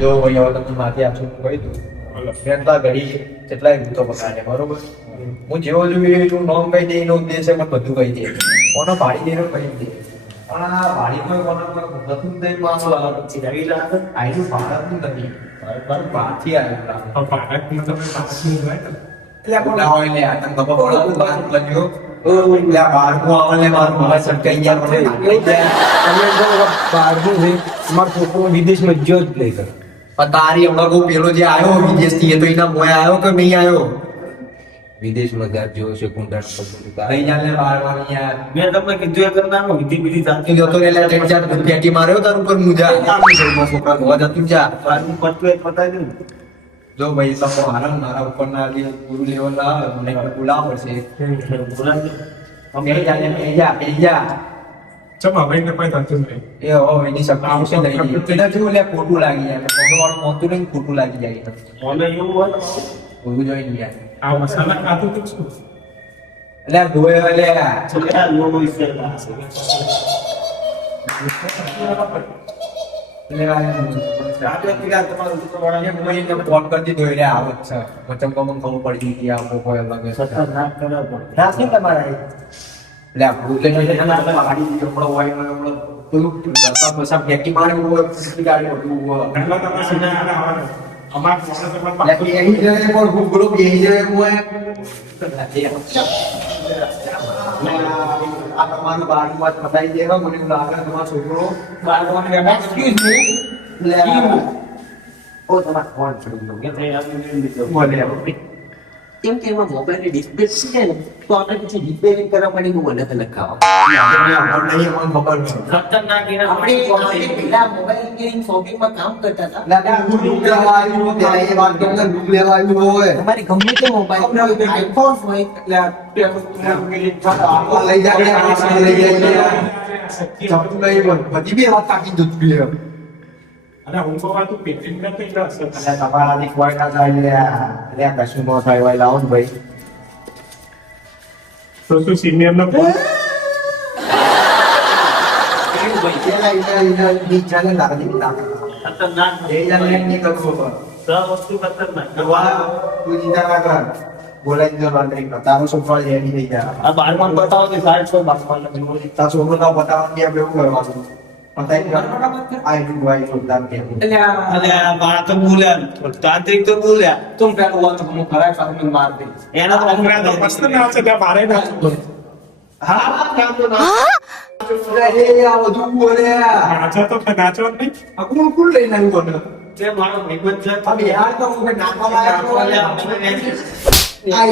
જો ભાઈ હવે તમને માથી આછું કહી દઉં મેં તો ઘડી કેટલાય ભૂતો પકડ્યા બરોબર હું જેવો જોયું એટલું નોમ કહી દે એનો ઉદ્દેશ મને બધું કહી દે કોનો ભાડી દેનો કહી દે પણ આ ભાડીમાં કોનો નથી દઈ માનો લાગે છે આવી લાગે આઈનું ભારતનું નથી બરાબર બહારથી આવ્યું ભારતમાં તમે પાછું હોય ને એટલે બોલા હોય લે આ તને ખબર પડે બાર લગ્યો એટલે આ બારમું આવલે મારું મગજ સટકાઈ ગયા મને લઈ જાય તમે જો બહારનું છે મારો છોકરો વિદેશમાં જો જ લઈ ગયો પણ તારી હમણાં કહું પેલો જે આવ્યો વિદેશથી એ તો એના મોય આવ્યો કે નહીં આવ્યો વિદેશમાં ત્યાં જોયો છે કુંડાળ કઈ જાને બારવાની યાર મેં તમને કીધું એ કરનાર વિધિ વિધિ તું જતો રે લે 3-4 પેટી માર્યો તાર ઉપર મુજા છોકરા ગોવા જતું જા બારનું પત્તું એક પતાવી દઉં જો ભાઈ તમે મારા ઉપર ના જે ગુરુ લેવલ ના મને બોલાવ પડશે બોલાવી એ જાને એ જા ચમા ભાઈને કોઈ થતું નહીં એ હો એની શક્તિ છે નહીં એટલે કેવું લે ખોટું લાગી જાય ફોટો વાળું મોતું નહીં ખોટું લાગી જાય મને એવું હોય ગુરુ જોઈને યાર આ મસાલા ખાતું તો શું એટલે ધોયો લે છોકરા લોનો વિશે ફોન કરી દીધો એટલે આવત છે મચમ કમન ખબર પડી ગઈ આ પોકો અલગ ખતરનાક કરો રાસી તમારા એટલે આપણું તો નહીં એના ગાડી હમણાં હોય હમણાં પેલું દસા બસા ફેંકી મારે ગાડી હતું પહેલા તમે સીધા આવવાનું અમાર મોસે પણ એટલે એની જગ્યાએ પણ ખૂબ ગ્રુપ એની જગ્યાએ હોય આ તમારું બારનું વાત બતાવી દેવા મને એવું લાગે તમારો છોકરો બારનું એક્સક્યુઝ મી લે ઓ તમાર ફોન છોડી દો કે બોલે કેમ કે એમાં મોબાઈલની ડિસ્પ્લે છે ને તો આપણે પછી રિપેરિંગ કરવા માટે બહુ અલગ અલગ ખાવા ખબર છે ખતરનાક એના આપણે પેલા મોબાઈલ રિપેરિંગ શોપિંગમાં કામ કરતા હતા દાદા હું લૂક લેવા આવ્યો ત્યારે એ વાત તમને લૂક લેવા આવ્યો હોય તમારી ગમે તે મોબાઈલ આઈફોન હોય એટલે લઈ જાય લઈ જાય ચપટું લઈ બધી બી વાત કાઢી દૂધ પી લે અને હું તો તું પેટિંગ કરતી હશે એટલે તમારાથી કોઈ ના થાય લે કશું ન થાય હોય લાવો ને ભાઈ તો શું સિનિયર નો ખતરનાક વસ્તુ ખતરનાક તારો છોકરો એની થઈ જાય આ બારમાન બતાવો કે સાહેબ કોઈ બાપમાન તારો છોકરો તો બતાવવાનું એવું કરવાનું એટલે અને આ બાળક તો બોલ્યા તાંત્રિક તો બોલ્યા તું પેલું વાત હું ખરાબ સામે માર દે એના તો અંગ્રેજ તો મસ્ત ના છે ત્યાં મારે ના નાચો તો નાચો નહીં જે મારો નિબંધ છે Come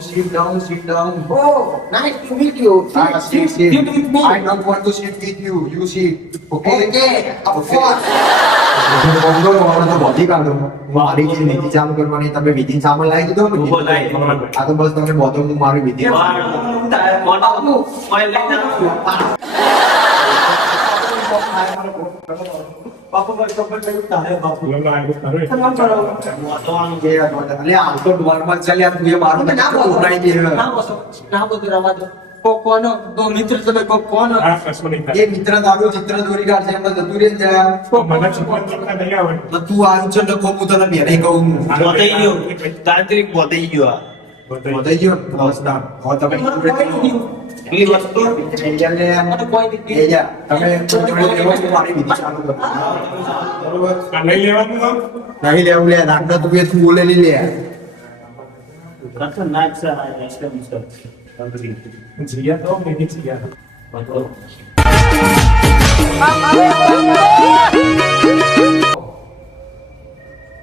sit down, sit down. Oh, nice to meet you. Sit. Sit with me. I don't want to sit with you. You sit. Okay? Okay, of course. બધી કાઢો મારી જે વિધિ ચાલુ કરવાની તમે વિધિ સામાન લાવી દીધો ને ઉભો લાવી. આ તો બસ તમે બોધો હું મારી વિધિ એટલે આમ તો દ્વારમાં ચાલ્યા તું એ મારું ના બોલો. ઉડાઈ દે ના બોલો. ના બોલો, રવા દો. કોનો તો મિત્ર તમે કોનો આ કશું નહીં એ મિત્ર તારું ચિત્ર દોરી કાઢશે એમાં જતું રહે ને મને ચૂકવા ચૂકવા નહીં આવે તો તું આવું છે એટલે હું તને બેરે કહું બતાઈ ગયો તાંત્રિક બતાઈ ગયો આ બધાઈ ગયો બસ ના હવે તમે પેલી વસ્તુ તમે મારી વિધિ ચાલુ કરો બરોબર આ નહીં લેવાનું તો નહીં લેવું લે દાખલા તું એ તું બોલે નહીં લે ખતરનાક છે આ એકદમ છે જીયા તો નહીં જીયા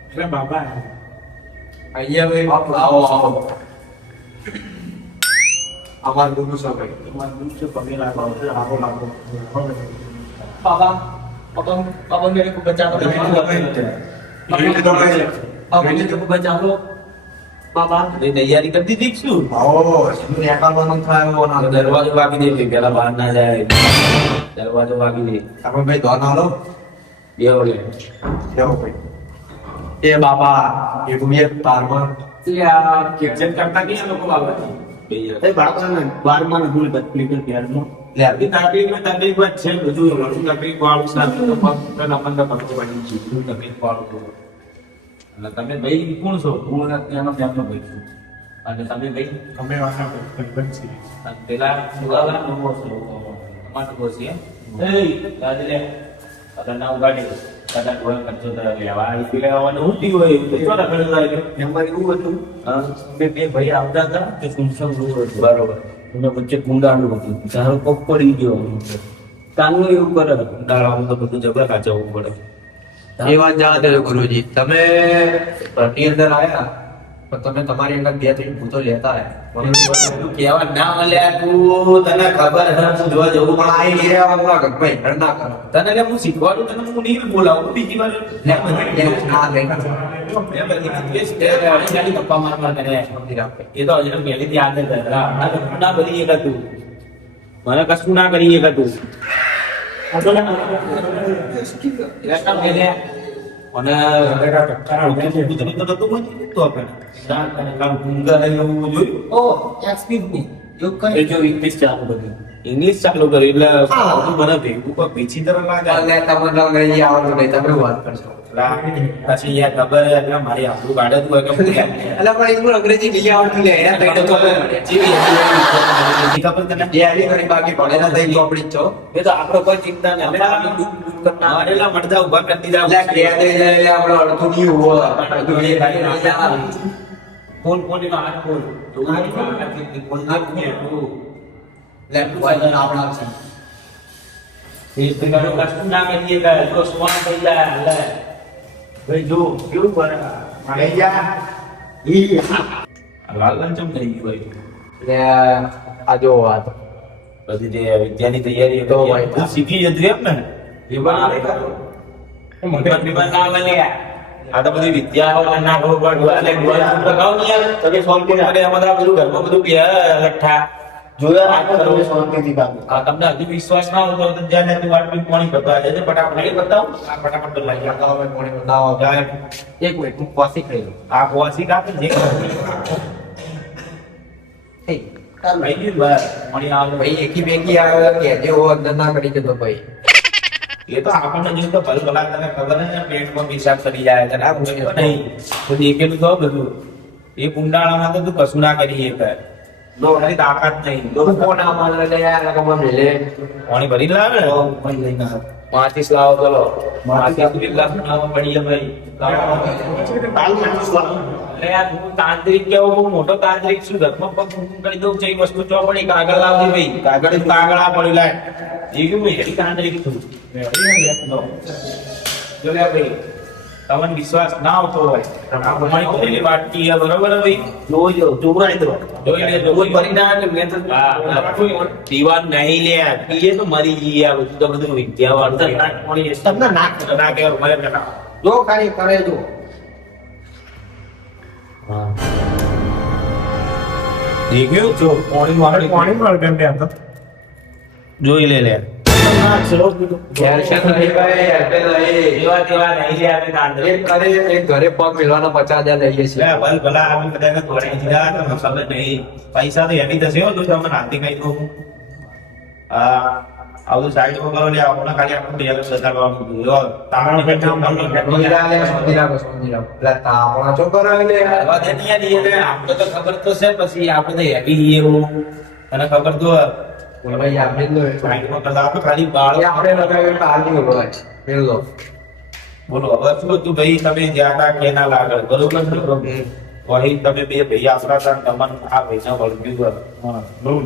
એટલે બાબા અહીંયા ભાઈ આવો આવો અમાર ગુરુ છે ભાઈ તમારું દુઃખ છે પગે લાગો આવો લાગો पापा मेरे को बचा लो मेरे को बचा लो पापा એ તૈયારી કરતી દીખશું આવો સીધું એકાવાનું થાય ના દરવાજો વાગી દે પેલા બહાર ના જાય દરવાજો વાગી દે આપણે ભાઈ દોન આલો બે વડે લેવો ભાઈ એ બાપા એ ગુમિયે બારમાં એટલે આ કેપ્ચર કરતા નહીં આ લોકો બાબત એ બાળકોને 12માં ભૂલ બદલી કે ત્યારનો લે એ તકલીફ જ છે બધું ઘણું તકલીફ વાળું છે તો પગ નંબર પગ પડી છે બધું તકલીફ વાળું એટલે તમે ભાઈ કોણ છો હું એનો તેમનો ભાઈ છું અને તમે ભાઈ અમે વાસા ભાઈબંધ છીએ. અને પેલા સુવાલા નો બોસ છો અમારો બોસ છે એ આજે લે અગર ના ઉગાડી કદાચ કોઈ કરજો તો લેવા આવી પેલે આવવાનું ઉઠી હોય તો ચોરા કરી જાય એમાં એવું હતું બે ભાઈ આવતા હતા તે સુનસમ રોડ હતો બરોબર એના વચ્ચે કુંડાળું હતું તારો પગ પડી ગયો કાનનું એવું કરે કુંડાળામાં તો બધું જબર કાચવવું પડે એ વાત જાણો છો ગુરુજી તમે ઘરની અંદર આયા પણ તમે તમારી અંદર 2-3 ભૂતો લેતા આવ્યા કેવા ના મળ્યા તું તને ખબર હે હું જોવા જવું પણ આઈ ગયા વાળા ગગભાઈ ઘર ના કરો તને લે હું શીખવાડું તને હું નહીં બોલાવું બીજી વાર લે ના લઈ મેં બધી કેસ કે આની ગાડી કપ્પા મારવા કરે એ તો હજુ પહેલેથી યાદ જ હતા આ તો ના બધી એક હતું મને કશું ના કરી એક હતું અને તો તો આપણે કામ ગુંગા એવું જોયું ઓ એક્સક્યુઝ મી યુ કઈ એ જો ઇંગ્લિશ ચાલુ કર્યું ઇંગ્લિશ ચાલુ કર્યું એટલે બધું મને ભેગું કોઈ પીછી તરફ લાગે લે તમને અંગ્રેજી આવડતું નહીં તમે વાત કરશો પછી યાર ખબર હે એટલે મારી આપણું ગાડે તું હોય કે એટલે પણ એવું અંગ્રેજી નહીં આવડતું લે એના કઈ તો જેવી ખબર તને એ આવી ઘણી બાકી ભણેલા થઈ ચોપડી જ છો એ તો આપણો કોઈ ચિંતા નહીં અરેલા મળતા ઉભા કરી દીધા એટલે કે દે જાય આપણે અડધું નહીં હોવો અડધું એ ખાલી ફોન ફોન એનો હાથ ફોન ફોન ના લે ભાઈ આપણા છે એ પ્રકારનો કશું ના કરીએ કે તો સોન થઈ જાય લે ભાઈ જો કેવું કરે લઈ જા લાલ લંચમ થઈ ગયું ભાઈ લે આ જો વાત બધી જે વિદ્યાની તૈયારી તો તો ભાઈ. ભાઈ શીખી જતી એમ ને એ બાર આ તો બધી વિદ્યા ના ખબર પડે એટલે તો કહો ને યાર તમે સોન કોણ કરે અમારા બધું ઘરમાં બધું કે લઠ્ઠા જોયા રાખો તમે શાંતિથી કામ આ તમને હજુ વિશ્વાસ ના આવતો તો જ્યાં તું વાટવી પાણી બતાવ જજે ફટાફટ નહીં બતાવ આ ફટાફટ તો લાગી બતાવો ભાઈ કોણે બતાવો જાય એક મિનિટ હું કોસી ખાઈ લઉં આ કોસી કાપે જે એ તાર ભાઈ ગયું બસ પાણી આવે ભાઈ એકી બેકી આવે કે જે હો અંદર ના કરી જતો ભાઈ એ તો આપણને જેવું તો ભલ ભલા તને ખબર ને પેટમાં પેશાબ કરી જાય તને આ પૂછ્યું નહીં બધું એકેલું તો બધું એ કુંડાળામાં તો તું કશું ના કરી એક નો તારી તાકાત નહીં તો કોણ આ મારે લે યાર કમા મેલે પાણી ભરી લાવે ને ભાઈ લઈને આવ. માચીસ લાવો ચલો માચીસ ગ્લાસ બનાવવા પડી જાય ભાઈ લાવો. તાલ માણસ લાવો. અરે યાર હું તાંત્રિક કેવો બહુ મોટો તાંત્રિક છું ઘરમાં પગ મૂકું કરી દઉં છે એ વસ્તુ ચો પડી કાગળ લાવજે ભાઈ કાગળ આ પડી લાય એ કેવું મેં તાંત્રિક છું જો લે ભાઈ તમને વિશ્વાસ ના આવતો હોય આ પ્રમાણે કરેલી વાટકી છે બરોબર ભાઈ જોઈ લો જોવરાઈ દો જોઈ લે જોઈ ભરી ના એટલે મેં તો દીવાન નહીં લે પીએ તો મરી જઈએ આ બધું તો બધું વિદ્યા વાળું તમને નાક ના કે મરે બેટા જો ખાલી કરે જો દેખ્યું જો પાણી વાળી પાણી મળે તેમ ત્યાં તો. જોઈ લે લે યાર છે નહીં ભાઈ એરટેલ નહીં એવા તેવા નહીં લે આપણે તાંત્રિક એક કરે એક ઘરે પગ મેળવાના 50,000 લઈએ છીએ લે ભલ ભલા આપણે બધાને તોડી દીધા તમને ખબર નહીં પૈસા તો એની થશે હો તો તમને હાથી કહી દઉં આ આવું સાઈડમાં કરો લે આપણે ખાલી આપણે બે અલગ બતાવવાનું જો તારણ મીરા લે સમજી રાખો એટલે તાપણા ચો કરાવે લે આપણે તો ખબર તો છે પછી આપણે તો હેવી એવું તને ખબર તો ભાઈ આપણે જ લો સાઈડમાં કરતા આપણે ખાલી બાળ એ આપણે લગાવ્યું તો હાલ નહીં બોલો મેળ લો બોલો હવે શું તું ભાઈ તમે જ્યાં તા કેના લાગળ બરોબર છે વહી તમે બે ભાઈ આપણા તા તમને આ પૈસા વળગ્યું હા બરોબર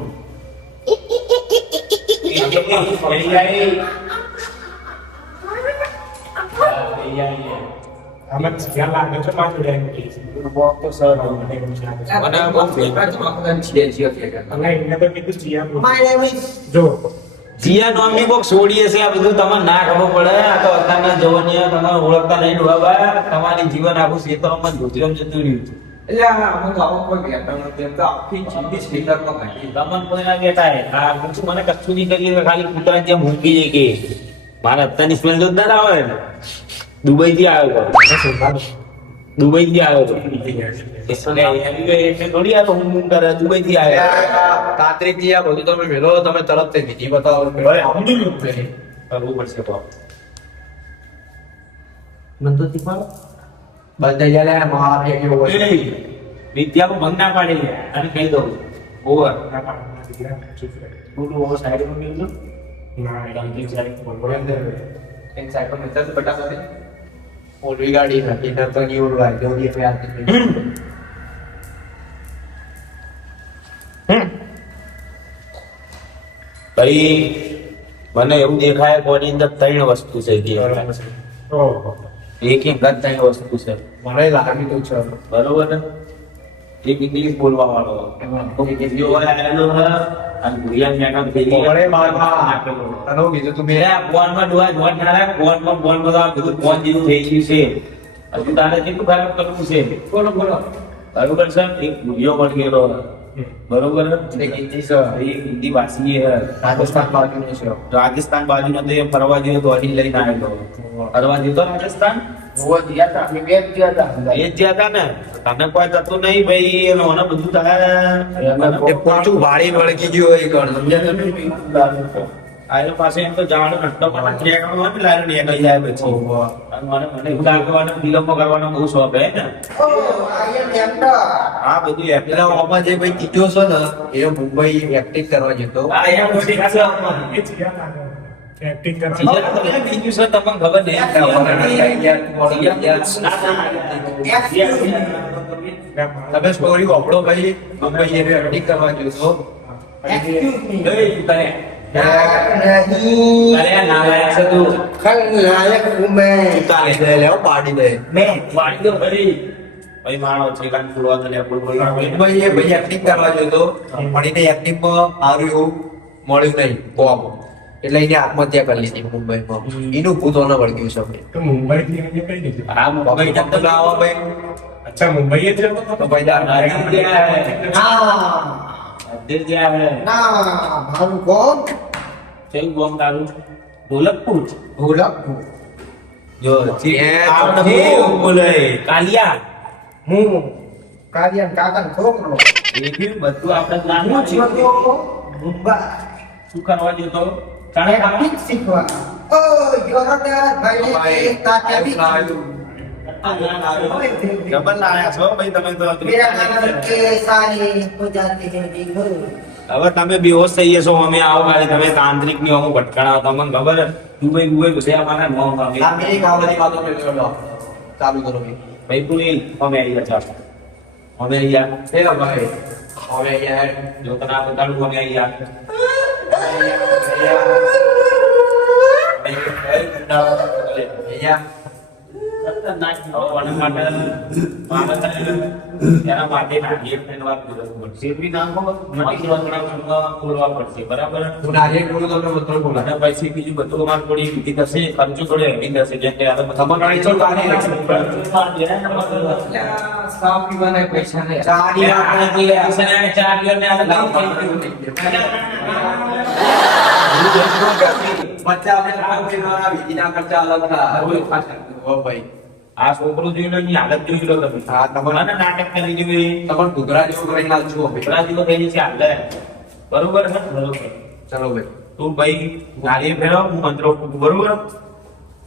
આમાં ધ્યાન લાગે છે પાછું લે તો સર મને બહુ ફેવરેટ મકદન છે કે અને એને તો કીધું જીયા માય નેમ ઇઝ જો જીયા નામની કોક છોડીએ છે આ બધું તમને ના ખબર પડે આ તો અત્યારના જવાનિયા તમે ઓળખતા નહીં ડોબા તમારી જીવન આખું ક્ષેત્રમાં ગુજરામ જતું રહ્યું છે એટલે આમાં તો આવો કોઈ બેઠા નથી એમ તો આખી જિંદગી સ્પીકરમાં કાઢી તમને કોઈ ના બેઠા હે આ બધું મને કશું નહીં કરી ખાલી કૂતરા જેમ મૂકી જાય કે મારા અત્યારની સ્મેલ જોરદાર આવે ને દુબઈ થી આવ્યો દુબઈ થી આવ્યો તો એટલે થોડી આવ્યો હું કરે દુબઈ થી આવ્યો તાંત્રિકજી આ બધું તમે મેળવો તમે તરત તે વિધિ બતાવો કરવું પડશે તો મને તો શીખવાડો. બધા જયારે મહારાજ કેવું હોય વિદ્યામાં ભંગ ના પાડી લે અને કહી દઉં ઓવર ના પાડવાના દીકરા, ચૂપ રહે. થોડું ઓવર સાઈડ માં ગયું ના, ગાંધી સાઈડ એક સાયકલ મિત્ર બટા સાથે ઓલી ગાડી નથી ન તો ની ઓલું ગાડી જોડી पे आती ભાઈ મને એવું દેખાય કોની અંદર ત્રણ વસ્તુ છે જે ઓહો. એક એક જ ત્રણ વસ્તુ છે મને લાગી તો છે બરોબર ને એક ઇંગ્લિશ બોલવા વાળો એક હિન્દી વાળો અને ભૂરિયા મેકઅપ થઈ ઓરે બાબા તનો કીધું તું મે ફોનમાં ડોવા જોડ ના રાખ ફોન બધા બધું ફોન જેવું થઈ ગયું છે હજુ તારે કેટલું ખરાબ કરવું છે બોલો બોલો બરોબર છે એક ભૂરિયો મળી ગયેલો બરોબર એક હિન્દી છે એક હિન્દી ભાષી છે રાજસ્થાન બાજુનો છે રાજસ્થાન બાજુનો તો એ ફરવા ગયો તો અહીં લઈને આવેલો ફરવા ગયો તો રાજસ્થાન वो दिया था अपने बैग दिया था એ જ જ્યાં હતા ને તને કોઈ થતું નહીં ભાઈ એનો મને બધું થાય એ પોચું ભાડી વળગી ગયો એ કણ સમજ્યા તમે આયો પાસે એમ તો જવાનો નટ્ટો પણ ટ્રેકનો હોય ને લાઈન ને કઈ જાય પછી અને મને એવું લાગવાનો વિલંબ કરવાનો બહુ શોખ હે ને આ બધું પેલા ઓમાં જે ભાઈ કીધો છે ને એ મુંબઈ એક્ટિંગ કરવા જતો આ અહીંયા મોટી ખાસ એ જીયા લાગે. Acting કરવા. બીજું છે તમને ખબર નહીં તમે સ્ટોરી વાપરો ભાઈ મુંબઈ એક્ટિંગ કરવા જતો खलनायक हूँ मैं લેવો પાડી દે ભાઈ મારો છે કાન ફૂલવા તો લે ફૂલ મુંબઈ એ ભાઈ એક્ટિંગ કરવા જતો પણ એને એક્ટિંગમાં સારું એવું મળ્યું નહીં કોમ એટલે એને આત્મહત્યા કરી લીધી મુંબઈમાં એનું ભૂતોને વળગ્યું છે ભાઈ. તો મુંબઈથી અહીંયા કઈ લીધું? આ મુંબઈ તો લાવવા ભાઈ અચ્છા, મુંબઈ જ જતો હતો? તો ભાઈ ना हम कौन ઢોલકપુર ढोलकपुर જો બોલે કાલિયા हूँ कालिया काका छोकरो એ બી બધું આપણે જ્ઞાન हूँ છે. छोकरो मुंबई શું કરવા જતો एक्टिंग सीखवा ओ योरदार भाई ताकि भी જબર લાયા છો ભાઈ તમે તો मेरा नाम के सारी पूजा के गुरु હવે તમે બેહોશ થઈ જશો અમે આવો કાલે તમે તાંત્રિક ની અમુક ભટકાણા તમને ખબર દુબઈ દુબઈ ઘુસ્યા મારા મોં અમે આ મેરી કાવલી વાતો મેં લો ચાલુ કરો ભાઈ ભાઈ તું નહીં અમે આવી ગયા અમે અહીંયા એ ભાઈ હવે યાર જો તને બતાડું અમે અહીંયા અહીંયા એના માટે બરાબર હું નારિયેળ બોલું તમને મંત્ર બોલું અને પછી બીજું બધું અમારે થોડી વિધિ થશે ખર્ચો થોડો હેવી થશે જેમ કે ખબર નહીં ચલ તારી साफ पीवाने पैसा नहीं ચાની આપણે કે બચ્ચા આપણે પાંચે વાળા વિધિના ખર્ચા અલગ થા ઓ ભાઈ આ છોકરો જોઈ લો એની હાલત જોઈ લો તમે હા તમારે મને નાટક કરી દીધું તમારે ઘૂઘરા જેવું કરીને નાખજો ભાઈ પેલા દિવસ થઈ જશે હાલત બરોબર છે બરોબર ચલો ભાઈ તું ભાઈ નારિયેળ ફેરવ હું મંત્રો ફૂંકું, બરોબર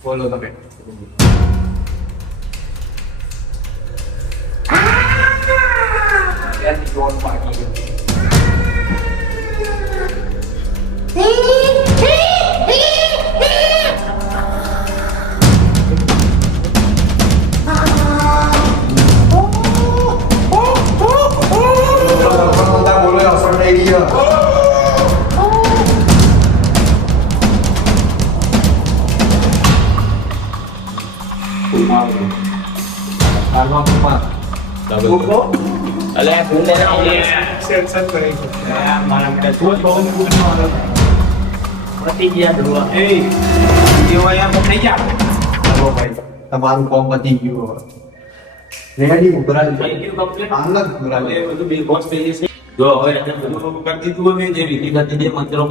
બોલો તમે ત્યાંથી જોર પાકી ગયો બોલો અસર થઈ ગયો અલે ફૂલ લઈને આવજે. સેન્સર કરી છે. મારા માટે તું બહુ પતી ગયા ધ્રુવા. એ જેવા યાર પતી ગયા. ચલો ભાઈ તમારું કોમ પતી ગયું હવે રેડી ઘૂઘરા થઈ ગયું complete? આનંદ ઘૂઘરા હવે બધું big boss થઈ જશે. જો હવે એને બધું કરી દીધું હોય ને, જે વિધિ થતી જે મંત્રો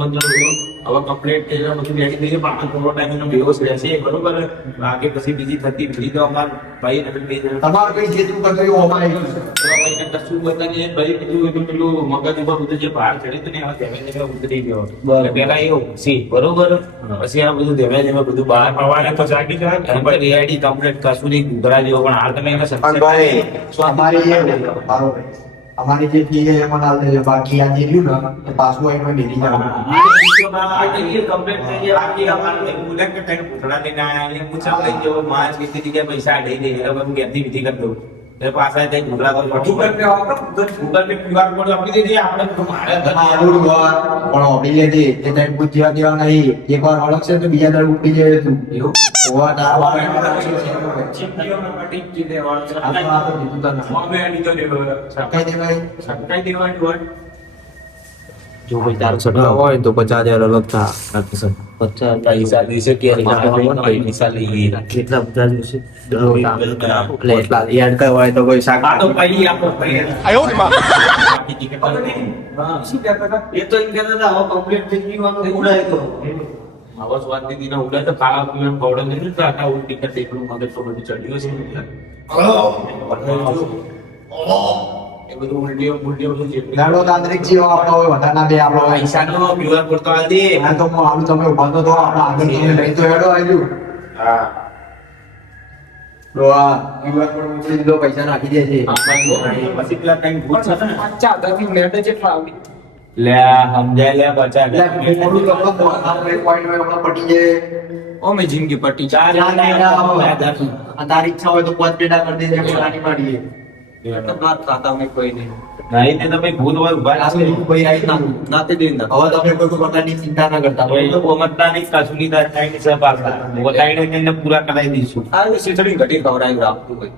હવે કમ્પ્લીટ થઈ જાય, બધું રેડી થઈ જાય, પણ થોડો ટાઈમ એનો બેહોશ રહેશે, બરોબર. બાકી પછી બીજી થતી બીજી તો અમાર ભાઈ ને બે જણ તમારું કઈ જે તું કરતો એવું અમારે એવું છે. ભાઈને કશું બધાને ભાઈ કીધું કે પેલું મગજ ઉપર બધું જે ભાર ચડી હતું ને હવે ધીમે ધીમે ઉતરી ગયો. એટલે પહેલા એવું સી બરોબર, પછી આ બધું ધીમે ધીમે બધું બહાર સવારે તો જાગી જાય ખબર રેડી કમ્પ્લીટ કશું નહીં ઘૂઘરા જેવો, પણ હાલ તમે એને પણ ભાઈ અમારી એ મારો ભાઈ અમારી જે ફી છે એમાં ના લેજો, બાકી આ જે રહ્યું ને એ પાછું આવીને મેળી જવાનું. કમ્પ્લીટ થઈ જાય. બાકી અમારે બોલે કે કઈ ઘૂઘરા લઈને આયા, એને પૂછા લઈ જવો, માસ વીતી જગ્યાએ પૈસા લઈ દે, એટલે બધું ઘેરથી વિધિ કરી દઉં. એટલે પાછા કઈ ઘૂઘરા તો ગૂગલ પે QR કોડ આપી દેજે, આપણે તો મારે આવું હોય, પણ ઓડી લેજે એ ટાઈમ પૂછ જેવા દેવા નહીં. એકવાર અડકશે તો બીજા દર ઉડી જાય તું એવું હોવા તારા કઈ દેવાય જો કોઈ તારો સટ્ટા હોય તો 50,000 અલગ થા 50 પૈસા દઈશે કે પૈસા લઈએ કેટલા બધા જોશે એટલે એટલા યાદ કરવાય તો કોઈ શાક આ તો પૈ આપણો પૈ બાકી ટિકિટ તો નહીં. શું કહેતા હતા? એ તો એમ કહેતા હતા, હવે complete થઈ ગયું, આનું ઉડાય તો. આવા સ્વાદ દીદી ના ઉડે તો ખાવા પીવાનું પાવડર નહીં તો આખા ઉલટી કરते એટલું મગજ તો બધું ચડ્યું છે એ બધું ઉલટીઓ બધું જેટલું લાડો તાંત્રિક જીવ આપણો હોય વધારના બે આપણો હોય. પૈસાનો QR કોડ તો આલ દે. આ તો હું આવું તમે ઉભા તો આપણા આગળ તમે લઈ તો હેડો આવ્યું હા તો આ QR કોડ મોકલી દીધો, પૈસા નાખી દે છે. પછી પેલા કઈ ભૂત છે ને 50,000 નેટ જેટલા આવી લે આ સમજાય લે બચા એટલે મોડું તો આપણો આપણે point માં હમણાં પટી જાય. અમે જિંદગી પટી ચાર ચાર મહિના મહિના આ તારીખ ઈચ્છા હોય તો 5 પેટા કરી દેજે, પેલાની પાડીએ. નાત ખાતા અમે કોઈ નહીં નહીં તે તો ભાઈ ભૂત હોય ઉભા આ તો એવું કોઈ આવી ના. નાતે દે ના હવે તમે કોઈ પ્રકારની ચિંતા ના કરતા. ભાઈ તો કોમતના નહીં કશું નહીં થાય છે પાછા બતાવીને એને પૂરા કરાવી દઈશું. આ શીતળી ઘટી ખવડાવી રાખતું હોય